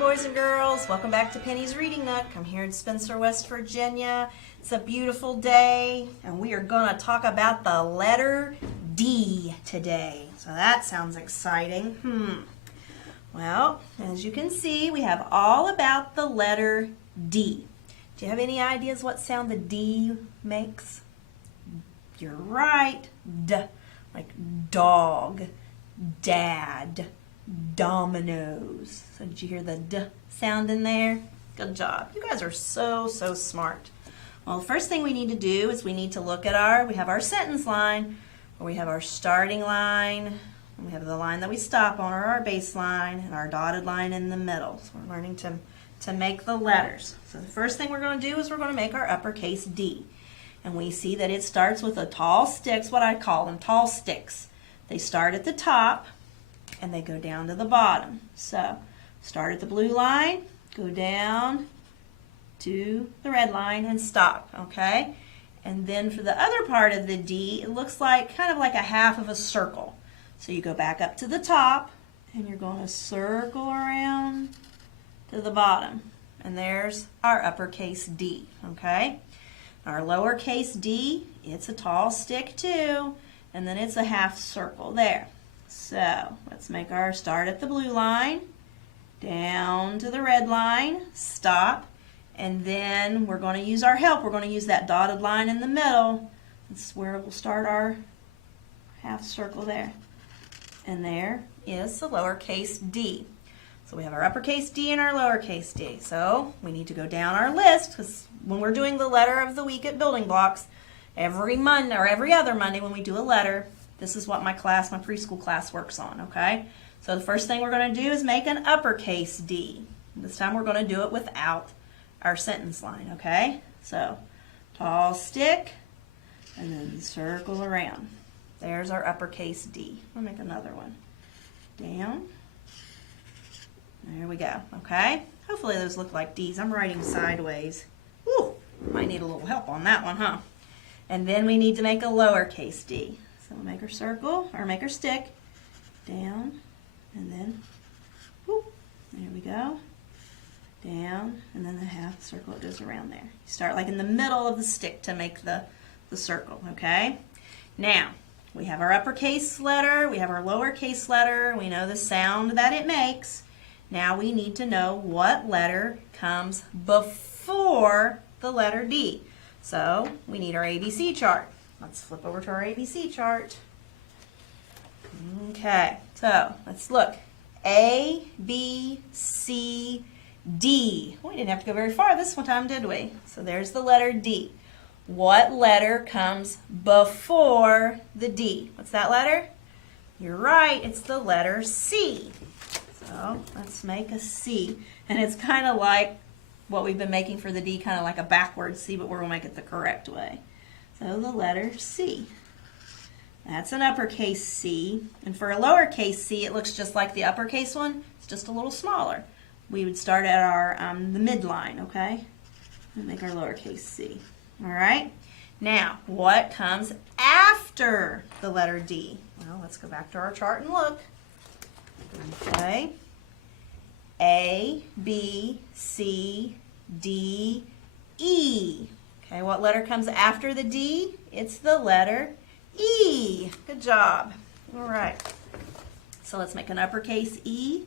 boys and girls. Welcome back to Penny's Reading Nook. I'm here in Spencer, West Virginia. It's a beautiful day, and we are going to talk about the letter D today. So that sounds exciting. Well, as you can see, we have all about the letter D. Do you have any ideas what sound the D makes? You're right. D, like dog, dad, dominoes. So did you hear the D sound in there? Good job. You guys are so smart. Well, the first thing we need to do is we need to look at we have our sentence line, or we have our starting line, and we have the line that we stop on, or our baseline, and our dotted line in the middle. So we're learning to make the letters. So the first thing we're going to do is we're going to make our uppercase D. And we see that it starts with a tall sticks, what I call them, tall sticks. They start at the top, and they go down to the bottom. So start at the blue line, go down to the red line, and stop, okay? And then for the other part of the D, it looks like kind of like a half of a circle. So you go back up to the top, and you're going to circle around to the bottom. And there's our uppercase D, okay? Our lowercase d, it's a tall stick too, and then it's a half circle there. So let's make our start at the blue line, down to the red line, stop, and then we're going to use our help. We're going to use that dotted line in the middle. That's where we'll start our half circle there. And there is the lowercase d. So we have our uppercase D and our lowercase d. So we need to go down our list, because when we're doing the letter of the week at Building Blocks, every Monday or every other Monday when we do a letter, this is what my preschool class works on, okay? So the first thing we're going to do is make an uppercase D. This time we're going to do it without our sentence line, okay? So tall stick, and then circle around. There's our uppercase D. I'll make another one. Down. There we go, okay? Hopefully those look like D's. I'm writing sideways. Whew, might need a little help on that one, huh? And then we need to make a lowercase d. So we'll make our circle, or make our stick, down, and then, whoop, there we go, down, and then the half circle that goes around there. You start like in the middle of the stick to make the circle, okay? Now, we have our uppercase letter, we have our lowercase letter, we know the sound that it makes. Now we need to know what letter comes before the letter D. So we need our ABC chart. Let's flip over to our ABC chart. Okay, so let's look. A, B, C, D. We didn't have to go very far this one time, did we? So there's the letter D. What letter comes before the D? What's that letter? You're right, it's the letter C. So let's make a C, and it's kind of like what we've been making for the D, kind of like a backwards C, but we'll make it the correct way. So the letter C. That's an uppercase C, and for a lowercase c, it looks just like the uppercase one. It's just a little smaller. We would start at our the midline, okay, and make our lowercase c. All right. Now, what comes after the letter D? Well, let's go back to our chart and look. Okay, A, B, C, D, E. Okay, what letter comes after the D? It's the letter E. Good job. All right, so let's make an uppercase E,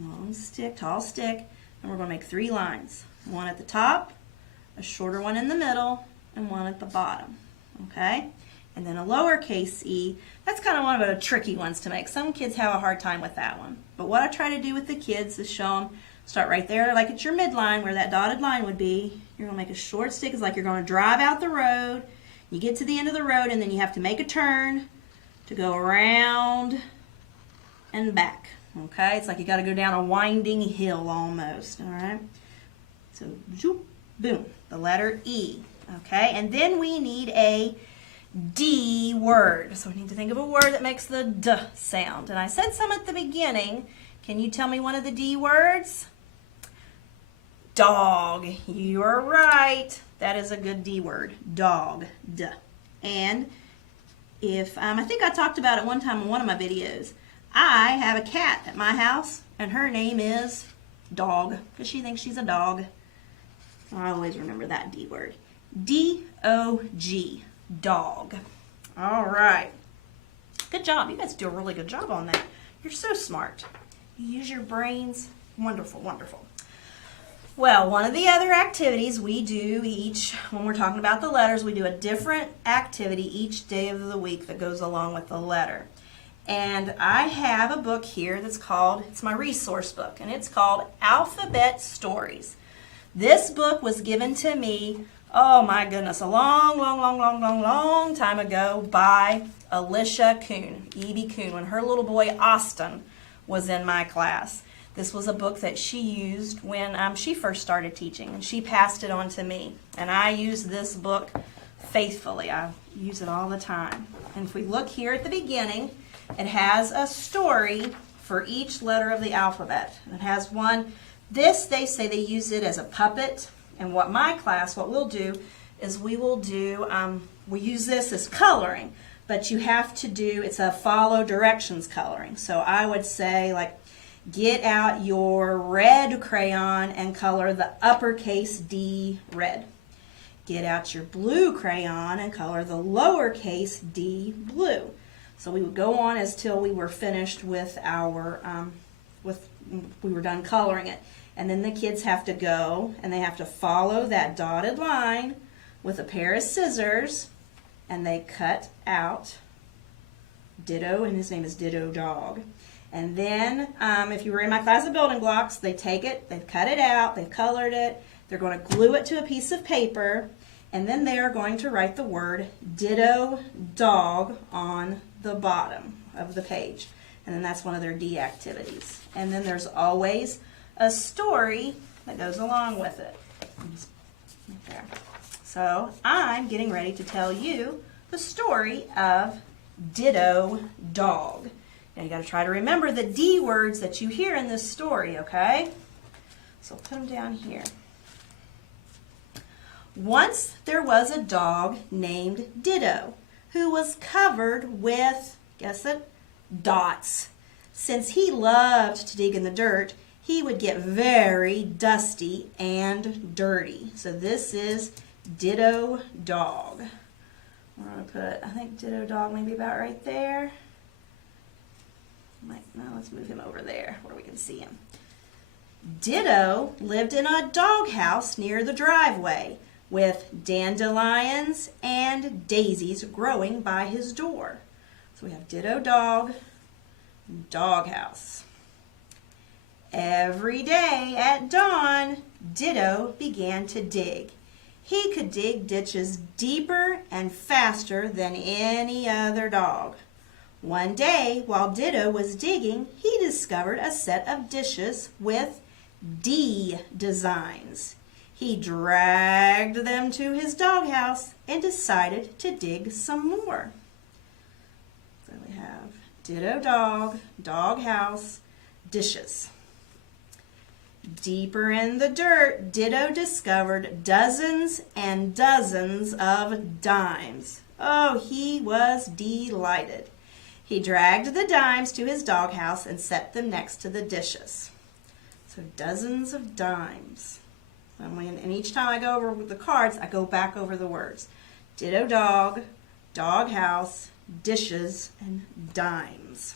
long stick, tall stick, and we're going to make 3 lines. One at the top, a shorter one in the middle, and one at the bottom. Okay? And then a lowercase e, that's kind of one of the tricky ones to make. Some kids have a hard time with that one. But what I try to do with the kids is show them, start right there like it's your midline where that dotted line would be. You're going to make a short stick. It's like you're going to drive out the road. You get to the end of the road and then you have to make a turn to go around and back. Okay? It's like you got to go down a winding hill almost. All right? So, zoop, boom, the letter E. Okay? And then we need a D word. So we need to think of a word that makes the D sound. And I said some at the beginning. Can you tell me one of the D words? Dog. You're right. That is a good D word. Dog. D. And if, I think I talked about it one time in one of my videos, I have a cat at my house, and her name is Dog, because she thinks she's a dog. I always remember that D word. D-O-G, dog. All right. Good job. You guys do a really good job on that. You're so smart. You use your brains. Wonderful, wonderful. Well, one of the other activities we do when we're talking about the letters, we do a different activity each day of the week that goes along with the letter. And I have a book here it's my resource book, and it's called Alphabet Stories. This book was given to me, oh my goodness, a long time ago by Alicia Kuhn, E.B. Kuhn, when her little boy Austin was in my class. This was a book that she used when she first started teaching, and she passed it on to me. And I use this book faithfully. I use it all the time. And if we look here at the beginning, it has a story for each letter of the alphabet. It has one. This, they say they use it as a puppet. And what we'll do is we use this as coloring. But you have to it's a follow directions coloring. So I would say, like, get out your red crayon and color the uppercase D red. Get out your blue crayon and color the lowercase d blue. So we would go on till we were finished with we were done coloring it. And then the kids have to go and they have to follow that dotted line with a pair of scissors, and they cut out Ditto, and his name is Ditto Dog. And then, if you were in my class of building blocks, they take it, they've cut it out, they've colored it, they're going to glue it to a piece of paper, and then they are going to write the word Ditto Dog on the bottom of the page. And then that's one of their D activities. And then there's always a story that goes along with it. Right there. So I'm getting ready to tell you the story of Ditto Dog. Now you got to try to remember the D words that you hear in this story, okay? So put them down here. Once there was a dog named Ditto who was covered with, guess it, dots. Since he loved to dig in the dirt, he would get very dusty and dirty. So this is Ditto Dog. We're going to put, I think Ditto Dog maybe about right there. No, let's move him over there where we can see him. Ditto lived in a doghouse near the driveway with dandelions and daisies growing by his door. So we have Ditto Dog, doghouse. Every day at dawn, Ditto began to dig. He could dig ditches deeper and faster than any other dog. One day, while Ditto was digging, he discovered a set of dishes with D designs. He dragged them to his doghouse and decided to dig some more. So we have Ditto Dog, doghouse, dishes. Deeper in the dirt, Ditto discovered dozens and dozens of dimes. Oh, he was delighted. He dragged the dimes to his doghouse and set them next to the dishes. So dozens of dimes. And each time I go over with the cards, I go back over the words. Ditto Dog, doghouse, dishes, and dimes.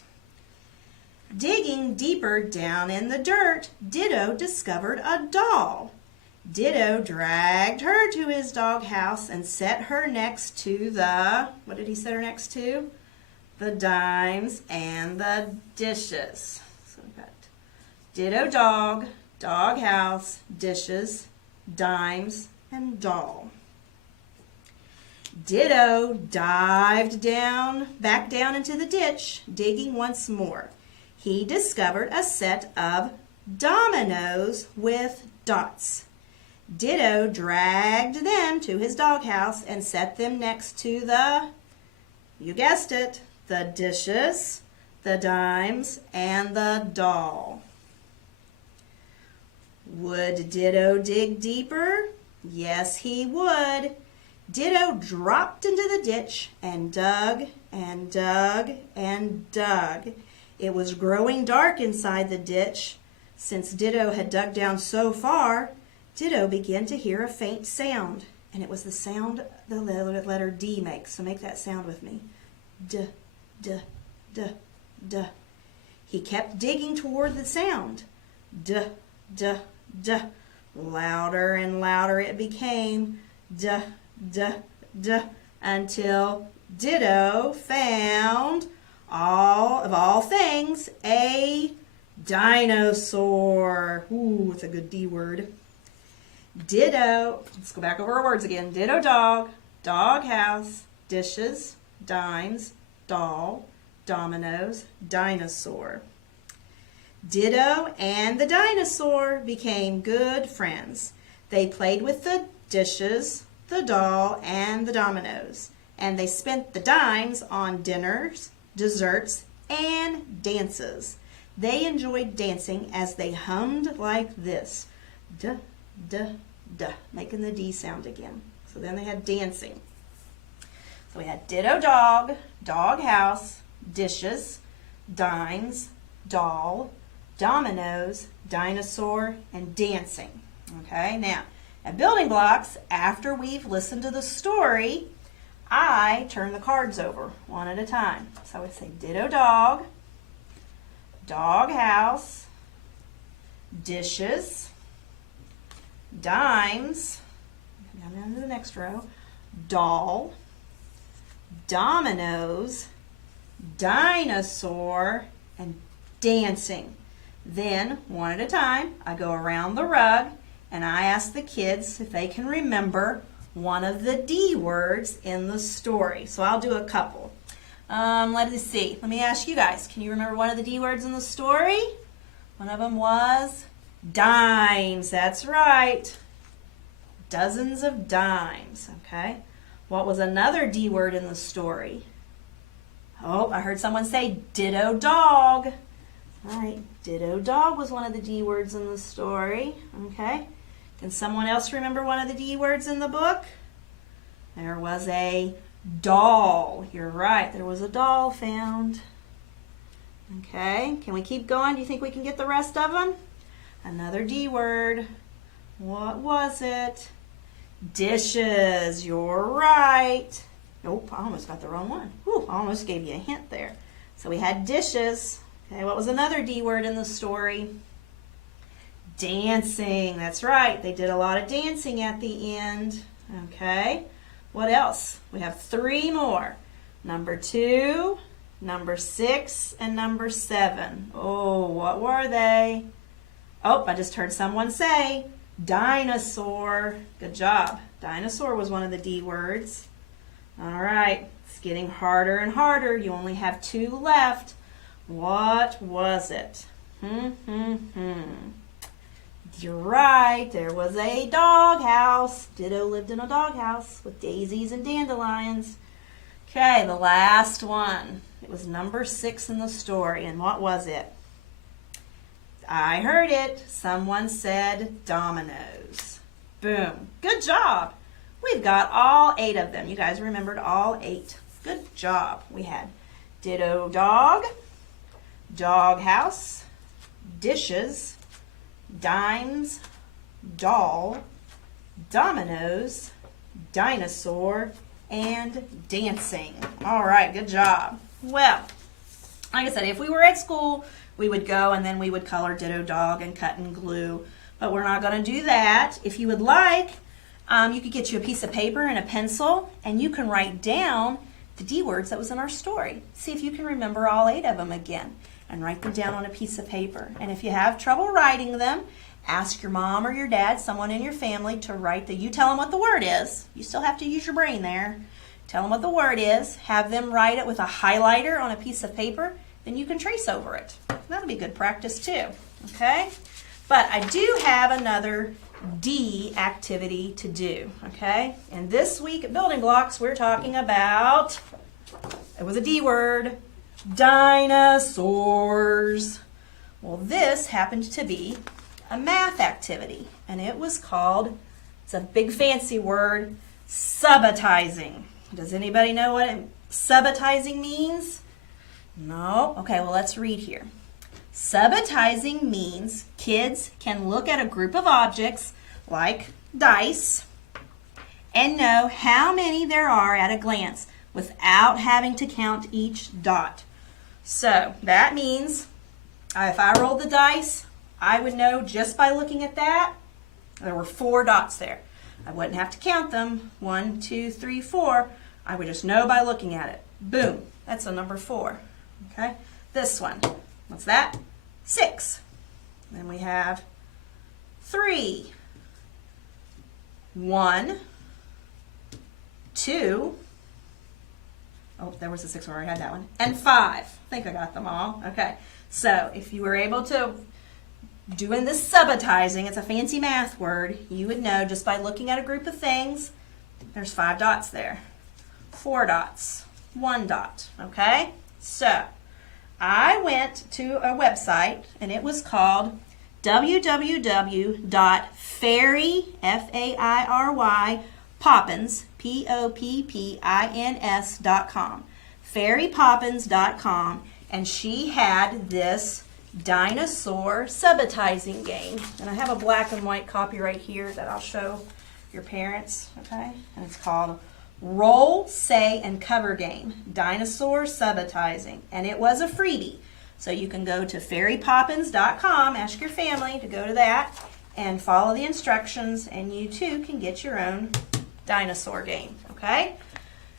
Digging deeper down in the dirt, Ditto discovered a doll. Ditto dragged her to his doghouse and set her next to what did he set her next to? The dimes and the dishes. So we've got Ditto Dog, doghouse, dishes, dimes, and doll. Ditto dived back down into the ditch, digging once more. He discovered a set of dominoes with dots. Ditto dragged them to his doghouse and set them next to you guessed it, the dishes, the dimes, and the doll. Would Ditto dig deeper? Yes, he would. Ditto dropped into the ditch and dug and dug and dug. It was growing dark inside the ditch. Since Ditto had dug down so far, Ditto began to hear a faint sound, and it was the sound the letter D makes. So make that sound with me. D, d, d, d. He kept digging toward the sound. D, d, d. Louder and louder it became. D, d, d. Until Ditto found, all things, a dinosaur. Ooh, it's a good D word. Ditto, let's go back over our words again. Ditto dog, dog house, dishes, dimes, doll, dominoes, dinosaur. Ditto and the dinosaur became good friends. They played with the dishes, the doll, and the dominoes. And they spent the dimes on dinners, desserts, and dances. They enjoyed dancing as they hummed like this. Duh, duh, duh, making the D sound again. So then they had dancing. So we had Ditto dog, dog house, dishes, dimes, doll, dominoes, dinosaur, and dancing. Okay, now at building blocks, after we've listened to the story, I turn the cards over one at a time. So I say Ditto dog, dog house, dishes, dimes, down to the next row, doll, dominoes, dinosaur, and dancing. Then, one at a time, I go around the rug and I ask the kids if they can remember one of the D words in the story. So I'll do a couple. Let us see. Let me ask you guys. Can you remember one of the D words in the story? One of them was dimes. That's right. Dozens of dimes. Okay. What was another D word in the story? Oh, I heard someone say Ditto dog. All right. Ditto dog was one of the D words in the story. Okay. Can someone else remember one of the D words in the book? There was a doll. You're right. There was a doll found. Okay. Can we keep going? Do you think we can get the rest of them? Another D word. What was it? Dishes. You're right. Nope, I almost got the wrong one. Whew, I almost gave you a hint there. So we had dishes. Okay, what was another D word in the story? Dancing. That's right. They did a lot of dancing at the end. Okay. What else? We have 3 more. Number 2, number 6, and number 7. Oh, what were they? Oh, I just heard someone say dinosaur. Good job. Dinosaur was one of the D words. All right. It's getting harder and harder. You only have 2 left. What was it? You're right. There was a dog house. Ditto lived in a dog house with daisies and dandelions. Okay, the last one. It was number 6 in the story. And what was it? I heard it. Someone said dominoes. Boom. Good job. We've got all 8 of them. You guys remembered all 8. Good job. We had Ditto dog, dog house, dishes, dimes, doll, dominoes, dinosaur, and dancing. All right, good job. Well, like I said, if we were at school, we would go and then we would color Ditto dog and cut and glue. But we're not going to do that. If you would like, you could get you a piece of paper and a pencil, and you can write down the D words that was in our story. See if you can remember all 8 of them again, and write them down on a piece of paper. And if you have trouble writing them, ask your mom or your dad, someone in your family, to write you tell them what the word is. You still have to use your brain there. Tell them what the word is. Have them write it with a highlighter on a piece of paper. Then you can trace over it. That'll be good practice too. Okay? But I do have another D activity to do. Okay? And this week at Building Blocks, we're talking about, it was a D word, dinosaurs. Well, this happened to be a math activity, and it was called, it's a big fancy word, subitizing. Does anybody know what subitizing means? No? Okay, well, let's read here. Subitizing means kids can look at a group of objects, like dice, and know how many there are at a glance without having to count each dot. So that means if I rolled the dice, I would know just by looking at that there were 4 dots there. I wouldn't have to count them. 1, 2, 3, 4. I would just know by looking at it. Boom. That's a number 4. Okay. This one. What's that? 6. Then we have 3. 1, 2. Oh, there was a 6 where I had that one. And 5. I think I got them all. Okay. So if you were able to, doing this subitizing, it's a fancy math word, you would know just by looking at a group of things, there's 5 dots there. 4 dots. 1 dot. Okay? So I went to a website and it was called www.fairy, F-A-I-R-Y, Poppins, P-O-P-P-I-N-S.com, fairypoppins.com, and she had this dinosaur subitizing game. And I have a black and white copy right here that I'll show your parents, okay? And it's called Roll, Say, and Cover Game, Dinosaur Subitizing. And it was a freebie. So you can go to fairypoppins.com, ask your family to go to that, and follow the instructions, and you too can get your own dinosaur game, okay?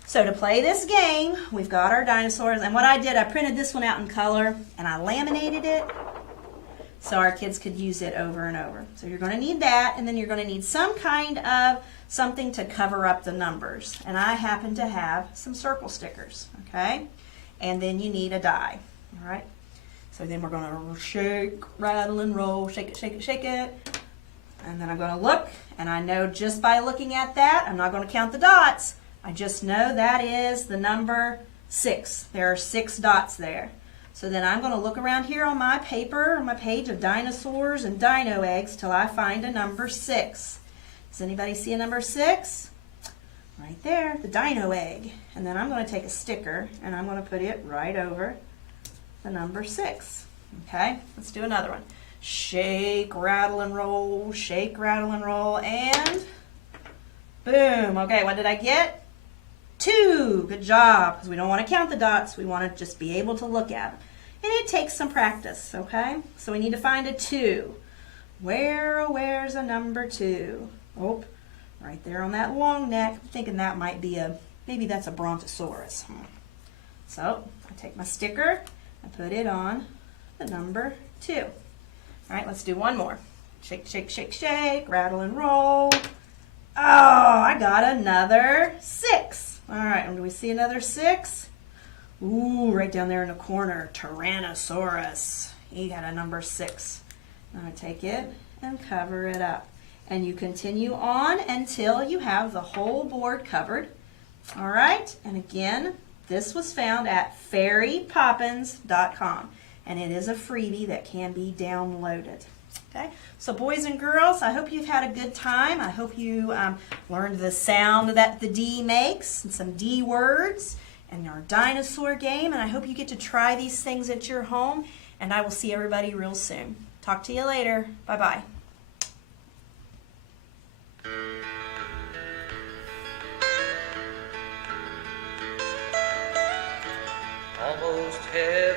So to play this game, we've got our dinosaurs, and what I did, I printed this one out in color, and I laminated it so our kids could use it over and over. So you're going to need that, and then you're going to need some kind of something to cover up the numbers. And I happen to have some circle stickers, okay? And then you need a die, all right? So then we're going to shake, rattle, and roll, shake it, shake it, shake it. And then I'm going to look, and I know just by looking at that, I'm not going to count the dots, I just know that is the number 6. There are 6 dots there. So then I'm going to look around here on my paper, on my page of dinosaurs and dino eggs till I find a number 6. Does anybody see a number 6? Right there, the dino egg. And then I'm going to take a sticker and I'm going to put it right over the number 6. Okay, let's do another one. Shake, rattle, and roll, shake, rattle, and roll, and boom. Okay, what did I get? 2. Good job, because we don't want to count the dots. We want to just be able to look at them. And it takes some practice, okay? So we need to find a 2. Where's a number 2? Oh, right there on that long neck. I'm thinking that might be maybe that's a brontosaurus. So I take my sticker, I put it on the number 2. All right, let's do one more. Shake, shake, shake, shake, rattle and roll. Oh, I got another 6. All right, and do we see another 6? Ooh, right down there in the corner, Tyrannosaurus. He got a number 6. I'm going to take it and cover it up. And you continue on until you have the whole board covered. All right, and again, this was found at fairypoppins.com. And it is a freebie that can be downloaded. Okay, so boys and girls, I hope you've had a good time. I hope you learned the sound that the D makes and some D words and our dinosaur game. And I hope you get to try these things at your home. And I will see everybody real soon. Talk to you later. Bye-bye. Almost heaven.